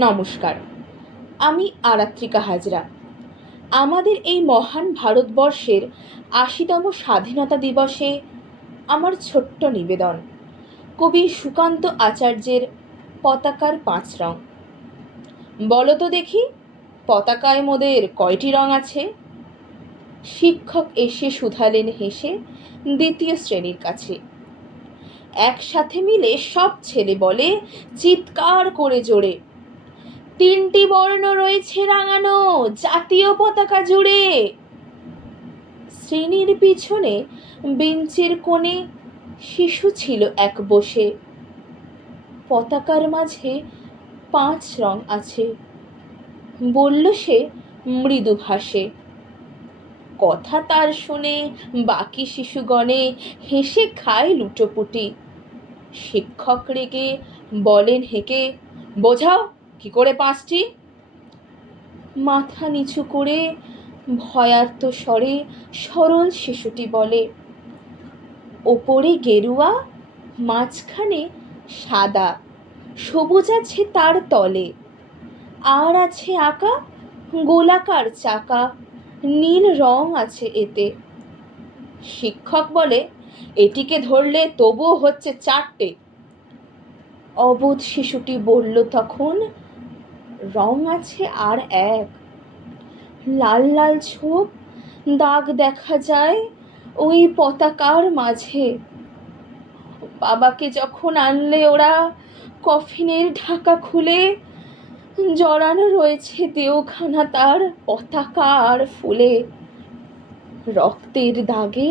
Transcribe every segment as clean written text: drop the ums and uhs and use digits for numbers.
নমস্কার, আমি আরাত্রিকা হাজরা। আমাদের এই মহান ভারতবর্ষের ৮০তম স্বাধীনতা দিবসে আমার ছোট্ট নিবেদন কবি সুকান্ত আচার্যের পতাকার ৫ রং। বলো তো দেখি, পতাকায় মোদের কয়টি রং আছে? শিক্ষক এসে শুধালেন হেসে দ্বিতীয় শ্রেণীর কাছে। একসাথে মিলে সব ছেলে বলে চিৎকার করে জোরে, ৩টি বর্ণ রয়েছে রাঙানো জাতীয় পতাকা জুড়ে। শ্রেণীর পিছনে বেঞ্চের কোণে শিশু ছিল এক বসে। পতাকার মাঝে ৫ রং আছে, বলল সে মৃদু ভাষে। কথা তার শুনে বাকি শিশুগণে হেসে খায় লুটোপুটি। শিক্ষক রেগে বলেন হেঁকে, বোঝাও কি করে ৫টি? মাথা নিচু করে ভয়ার্ত স্বরে সরল শিশুটি বলে, ওপরে গেরুয়া, মাঝখানে সাদা, সবুজ আছে তার তলে, আর আছে আঁকা গোলাকার চাকা, নীল রং আছে এতে। শিক্ষক বলে, এটিকে ধরলে তবুও হচ্ছে ৪টে। অবোধ শিশুটি বলল তখন, রং আছে আর এক। লাল লাল ছোপ দাগ দেখা যায় ওই পতাকার মাঝে। বাবাকে যখন আনলে ওরা কফিনের ঢাকা খুলে, জড়ানো রয়েছে দেওখানা তার পতাকা আর ফুলে। রক্তের দাগে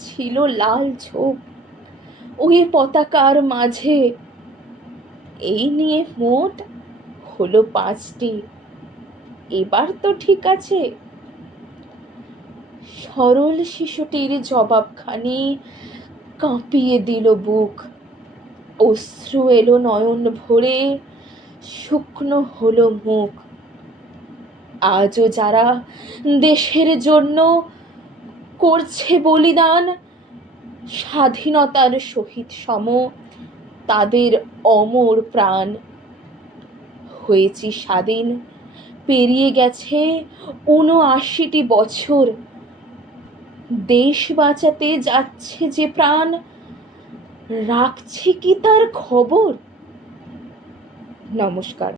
ছিল লাল ছোপ ওই পতাকার মাঝে। এই নিয়ে মোট হলো ৫টি। এবার তো ঠিক আছে? সরল শিশুটির জবাবখানি কাঁপিয়ে দিল বুক। অশ্রু এলো নয়ন ভরে, শুকনো হলো মুখ। আজও যারা দেশের জন্য করছে বলিদান, স্বাধীনতার শহীদ সম তাদের অমর প্রাণ। হয়েছি স্বাধীন, পেরিয়ে গেছে ৭৯টি বছর। দেশ বাঁচাতে যাচ্ছে যে প্রাণ, রাখছে কি তার খবর? নমস্কার।